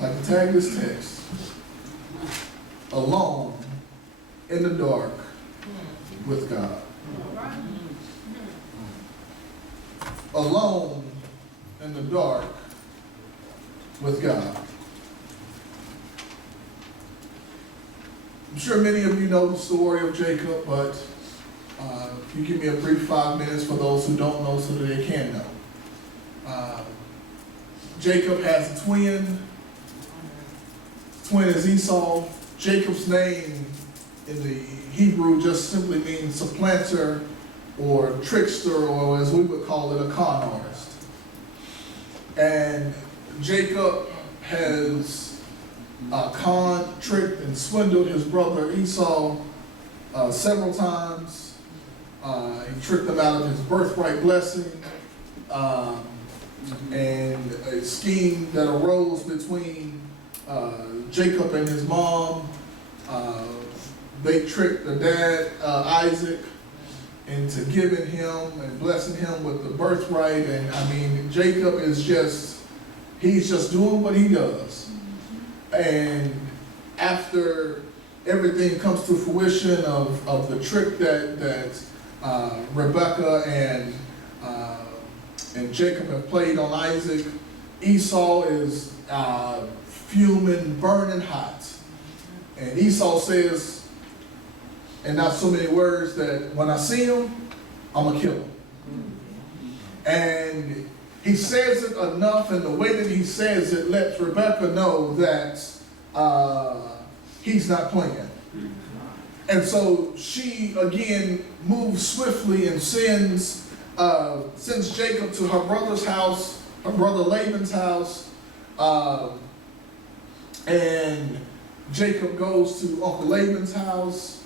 like to tag this text, alone in the dark with God. Alone in the dark with God. I'm sure many of you know the story of Jacob, but if you give me a brief 5 minutes for those who don't know so that they can know. Jacob has a twin. Twin is Esau. Jacob's name in the Hebrew just simply means supplanter or trickster, or as we would call it, a con artist. And Jacob has conned, tricked, and swindled his brother Esau several times. He tricked him out of his birthright blessing. And a scheme that arose between Jacob and his mom. They tricked the dad, Isaac, into giving him and blessing him with the birthright. And I mean, Jacob is he's just doing what he does. And after everything comes to fruition of the trick that Rebekah and Jacob have played on Isaac, Esau is fuming, burning hot. And Esau says, in not so many words, that when I see him, I'm going to kill him. And he says it enough, and the way that he says it lets Rebekah know that he's not playing. And so she, again, moves swiftly and sends Jacob to her brother's house, her brother Laban's house, and Jacob goes to Uncle Laban's house,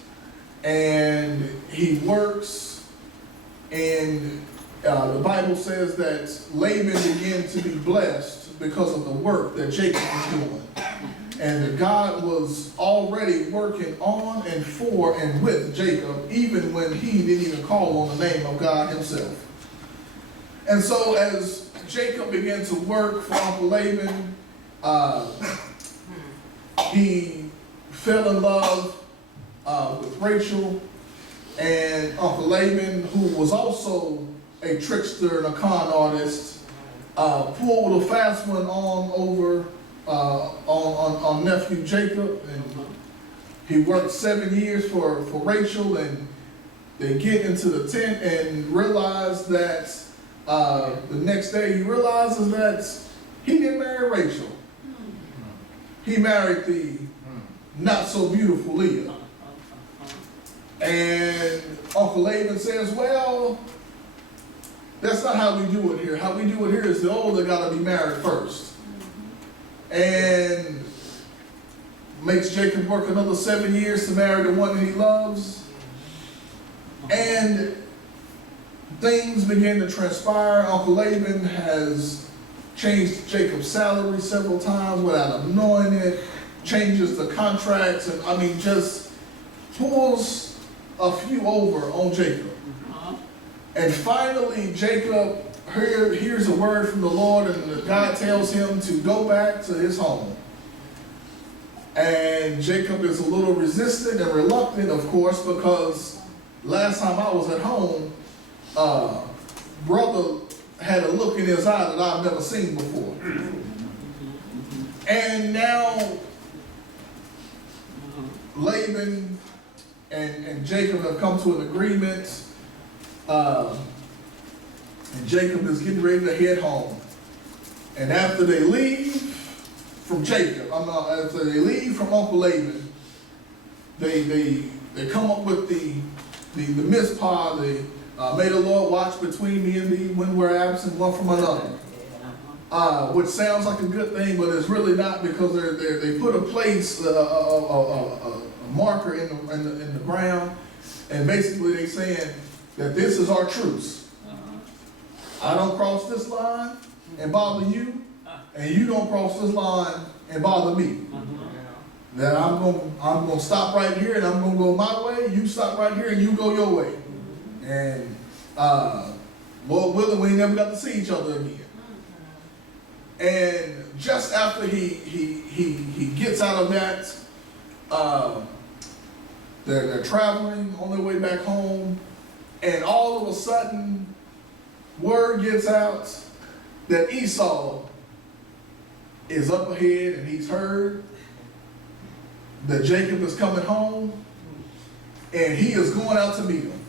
and he works, and the Bible says that Laban began to be blessed because of the work that Jacob was doing, and that God was already working on and for and with Jacob, even when he didn't even call on the name of God himself. And so as Jacob began to work for Uncle Laban, he fell in love with Rachel, and Uncle Laban, who was also a trickster and a con artist, pulled a fast one on nephew Jacob, and he worked 7 years for Rachel, and they get into the tent and realize that the next day he realizes that he didn't marry Rachel. He married the not so beautiful Leah. And Uncle Laban says, well, that's not how we do it here. How we do it here is the older got to be married first. And makes Jacob work another 7 years to marry the one that he loves. And things begin to transpire. Uncle Laban has changed Jacob's salary several times without him knowing it, changes the contracts, and I mean, just pulls a few over on Jacob. And finally, Jacob hears a word from the Lord, and God tells him to go back to his home. And Jacob is a little resistant and reluctant, of course, because last time I was at home, brother had a look in his eye that I've never seen before. And now Laban and Jacob have come to an agreement, and Jacob is getting ready to head home. And after they leave from after they leave from Uncle Laban, they come up with the Mizpah, may the Lord watch between me and thee when we're absent one from another. Which sounds like a good thing, but it's really not, because they put a place, a marker in the ground, and basically they saying that this is our truce. I don't cross this line and bother you, and you don't cross this line and bother me. That I'm gonna stop right here and I'm gonna go my way. You stop right here and you go your way. And Lord willing, we ain't never got to see each other again. And just after he gets out of that, they're traveling on their way back home, and all of a sudden, word gets out that Esau is up ahead, and he's heard that Jacob is coming home, and he is going out to meet him.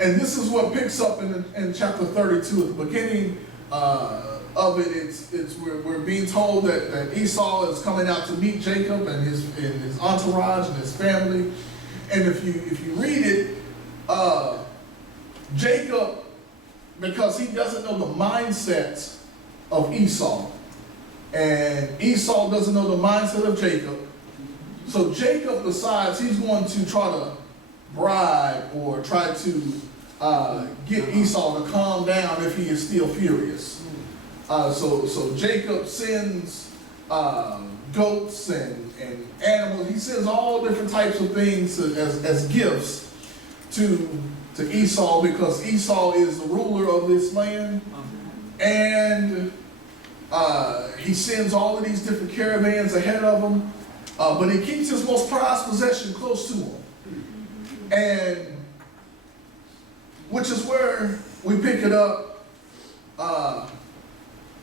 And this is what picks up in chapter 32. At the beginning of it, we're being told that Esau is coming out to meet Jacob and his entourage and his family. And if you read it, Jacob, because he doesn't know the mindset of Esau, and Esau doesn't know the mindset of Jacob, so Jacob decides he's going to try to bribe or try to get Esau to calm down if he is still furious. So Jacob sends goats and animals. He sends all different types of things as gifts to Esau, because Esau is the ruler of this land. And he sends all of these different caravans ahead of him, but he keeps his most prized possession close to him. And which is where we pick it up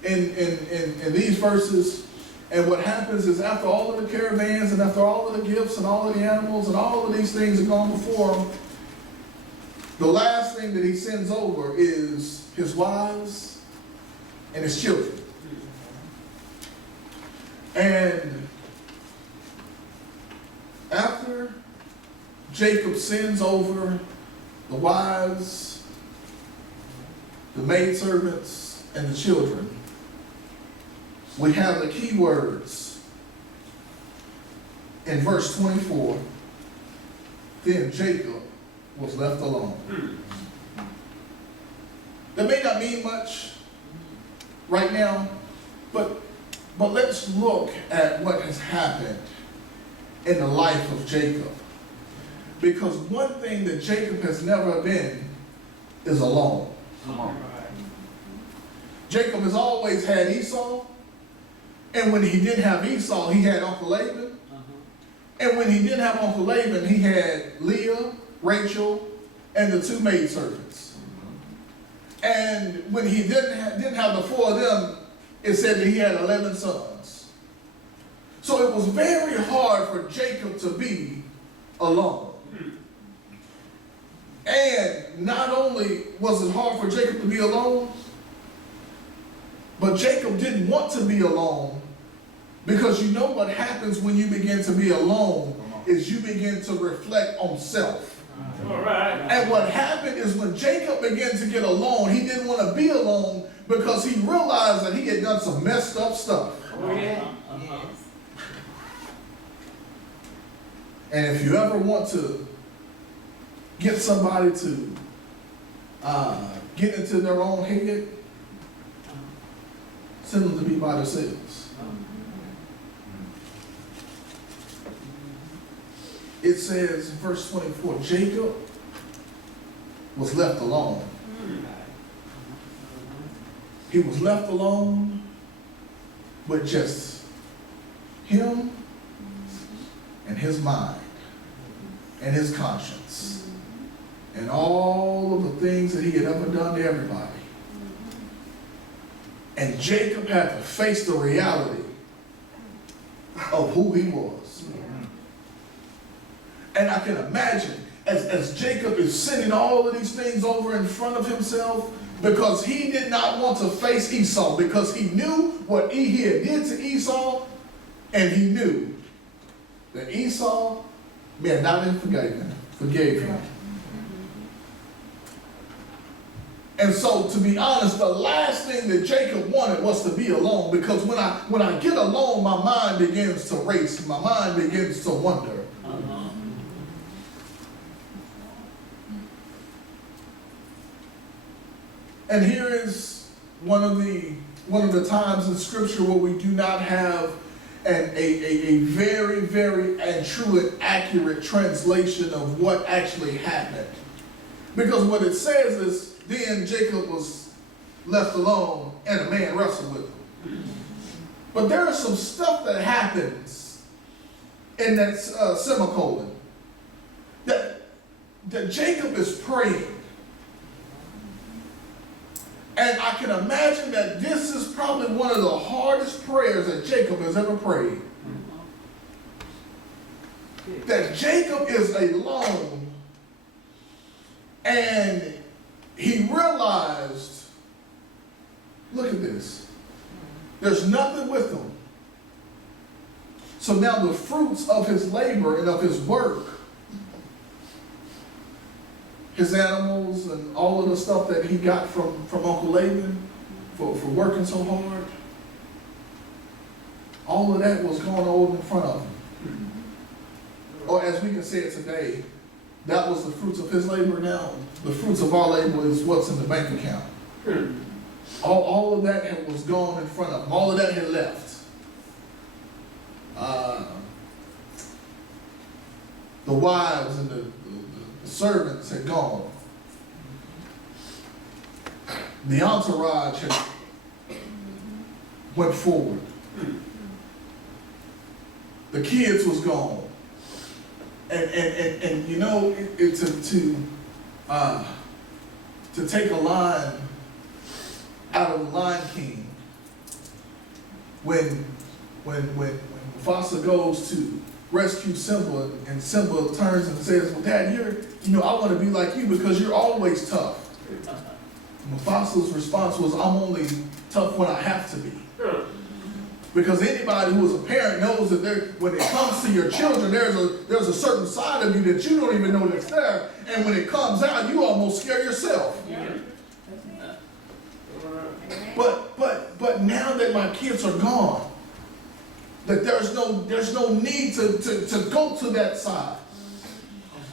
in these verses. And what happens is, after all of the caravans and after all of the gifts and all of the animals and all of these things have gone before him, the last thing that he sends over is his wives and his children. And after Jacob sends over the wives, the maidservants, and the children, we have the key words in verse 24. Then Jacob was left alone. That may not mean much right now, but let's look at what has happened in the life of Jacob. Because one thing that Jacob has never been is alone. Come on. Jacob has always had Esau, and when he didn't have Esau, he had Uncle Laban. And when he didn't have Uncle Laban, he had Leah, Rachel, and the two maidservants. And when he didn't have the four of them, it said that he had 11 sons. So it was very hard for Jacob to be alone. And not only was it hard for Jacob to be alone, but Jacob didn't want to be alone, because you know what happens when you begin to be alone is you begin to reflect on self. All right. And what happened is, when Jacob began to get alone, he didn't want to be alone because he realized that he had done some messed up stuff. Oh, yeah. And if you ever want to get somebody to get into their own head, send them to be by themselves. It says in verse 24, Jacob was left alone. He was left alone with just him and his mind and his conscience and all of the things that he had ever done to everybody. And Jacob had to face the reality of who he was. And I can imagine as Jacob is sending all of these things over in front of himself, because he did not want to face Esau, because he knew what he had did to Esau, and he knew that Esau had not been forgave him. And so, to be honest, the last thing that Jacob wanted was to be alone, because when I get alone, my mind begins to race, my mind begins to wonder. And here is one of the times in Scripture where we do not have a very, very and true and accurate translation of what actually happened. Because what it says is, then Jacob was left alone, and a man wrestled with him. But there is some stuff that happens in that semicolon. That Jacob is praying. And I can imagine that this is probably one of the hardest prayers that Jacob has ever prayed. That Jacob is alone, and he realized, look at this, there's nothing with him. So now the fruits of his labor and of his work, his animals and all of the stuff that he got from Uncle Laban for working so hard, all of that was going on in front of him. Or as we can say it today, that was the fruits of his labor. Now the fruits of our labor is what's in the bank account. All of that was gone in front of him. All of that had left. The wives and the servants had gone. The entourage had went forward. The kids was gone. And you know, to take a line out of Lion King, when Mufasa goes to rescue Simba, and Simba turns and says, well, Dad, I want to be like you because you're always tough. Mufasa's response was, I'm only tough when I have to be. Because anybody who is a parent knows that when it comes to your children, there's a certain side of you that you don't even know that's there, and when it comes out, you almost scare yourself. Yeah. But now that my kids are gone, that there's no need to go to that side.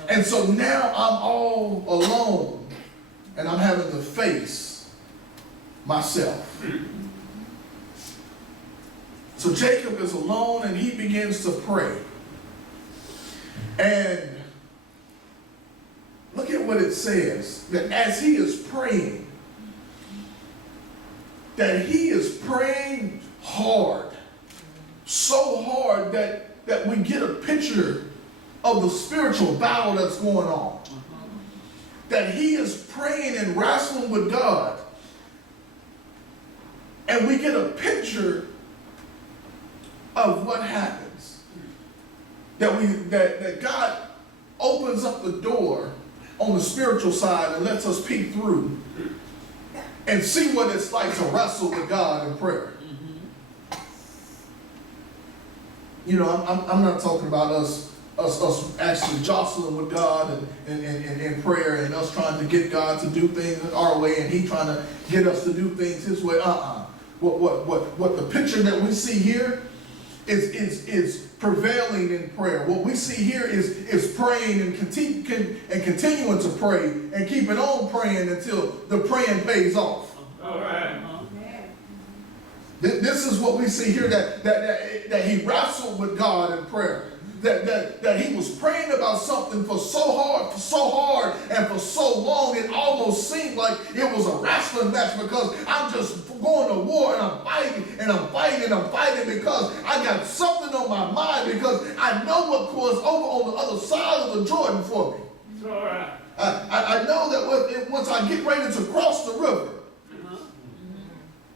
And so now I'm all alone, and I'm having to face myself. So Jacob is alone, and he begins to pray. And look at what it says, that as he is praying, that he is praying hard, so hard that we get a picture of the spiritual battle that's going on. That he is praying and wrestling with God. And we get a picture of what happens. That God opens up the door on the spiritual side and lets us peek through and see what it's like to wrestle with God in prayer. You know, I'm not talking about us actually jostling with God and in prayer and us trying to get God to do things our way and he trying to get us to do things his way. What the picture that we see here is prevailing in prayer. What we see here is praying and continuing to pray and keeping on praying until the praying pays off. All right. This is what we see here, that he wrestled with God in prayer. That he was praying about something for so hard, and for so long, it almost seemed like it was a wrestling match, because I'm just going to war and I'm fighting and I'm fighting and I'm fighting because I got something on my mind, because I know what was over on the other side of the Jordan for me. All right. I know that once I get ready to cross the river,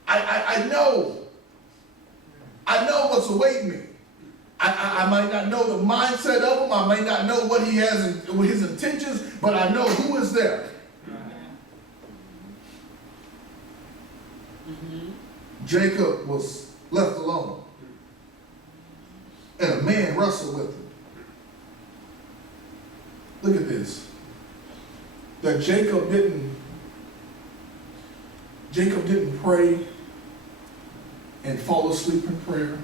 I know what's awaiting me. I might not know the mindset of him. I may not know what he has in his intentions, but I know who is there. Jacob was left alone, and a man wrestled with him. Look at this. That Jacob didn't pray and fall asleep in prayer.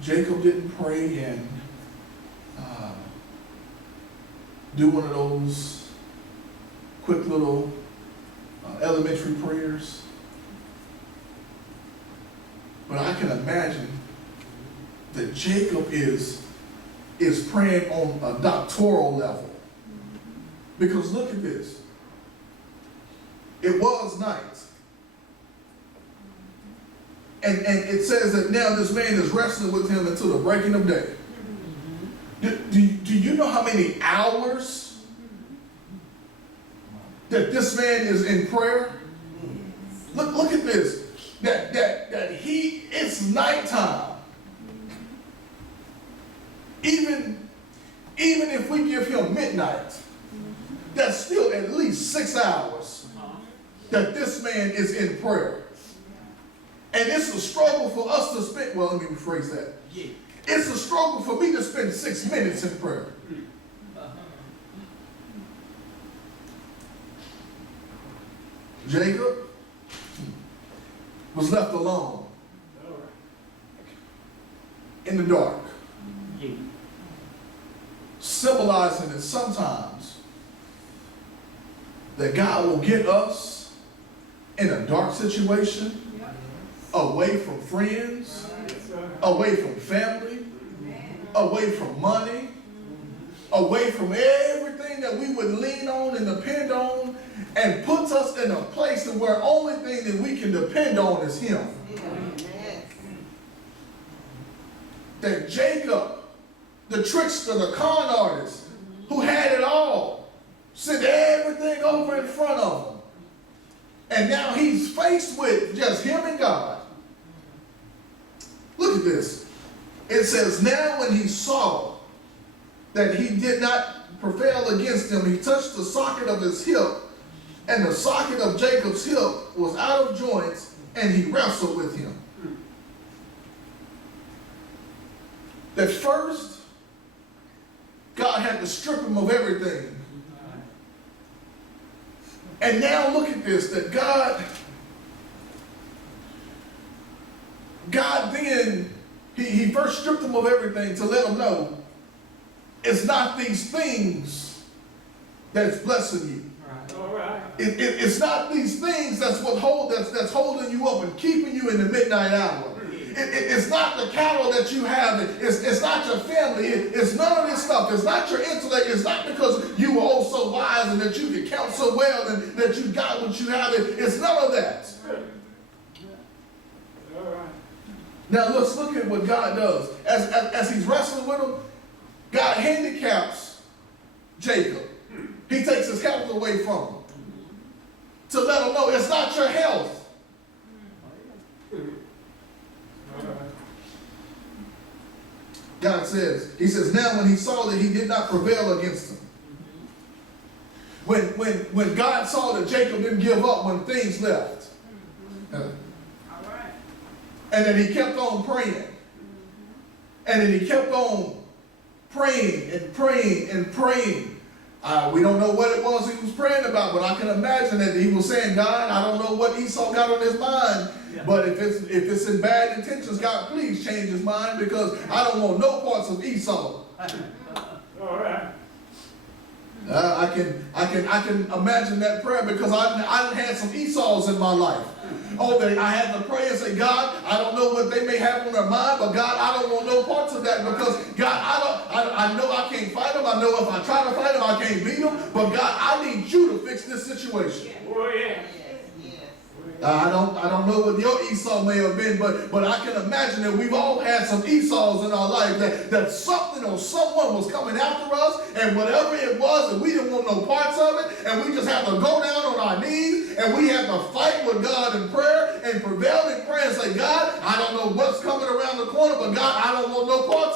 Jacob didn't pray and do one of those quick little elementary prayers. But I can imagine that Jacob is praying on a doctoral level. Because look at this. It was night. And it says that now this man is wrestling with him until the breaking of day. Do you know how many hours that this man is in prayer? Look at this. That it's nighttime. Even if we give him midnight, that's still at least 6 hours that this man is in prayer. And it's a struggle for us to spend, well, let me rephrase that. It's a struggle for me to spend 6 minutes in prayer. Jacob was left alone in the dark, symbolizing that sometimes that God will get us in a dark situation, away from friends, away from family, away from money, away from everything that we would lean on and depend on, and puts us in a place where only thing that we can depend on is him. That Jacob, the trickster, the con artist, who had it all, sent everything over in front of him. And now he's faced with just him and God. Look at this. It says, now when he saw that he did not prevail against him, he touched the socket of his hip, and the socket of Jacob's hip was out of joints, and he wrestled with him. That first, God had to strip him of everything. And now look at this, that God then, he first stripped him of everything to let him know it's not these things that's blessing you. All right. It's not these things that's holding you up and keeping you in the midnight hour. It's not the cattle that you have. It's not your family. It's none of this stuff. It's not your intellect. It's not because you were oh so wise and that you could count so well and that you got what you have. It's none of that. All right. Now let's look at what God does. As he's wrestling with him, God handicaps Jacob. He takes his health away from him to let him know it's not your health. God says, he says, now when he saw that he did not prevail against him. When God saw that Jacob didn't give up when things left. And then he kept on praying. And then he kept on praying and praying and praying. We don't know what it was he was praying about, but I can imagine that he was saying, God, I don't know what Esau got on his mind, but if it's in bad intentions, God, please change his mind, because I don't want no parts of Esau. All right. I can imagine that prayer, because I had some Esau's in my life. Oh, I had to pray and say, God, I don't know what they may have on their mind, but God, I don't want no parts of that, because God, I know I can't fight them. I know if I try to fight them, I can't beat them. But God, I need you to fix this situation. Oh, yeah. I don't know what your Esau may have been, but I can imagine that we've all had some Esau's in our life, that something or someone was coming after us, and whatever it was, and we didn't want no parts of it, and we just have to go down on our knees, and we have to fight with God in prayer and prevail in prayer and say, God, I don't know what's coming around the corner, but God, I don't want no parts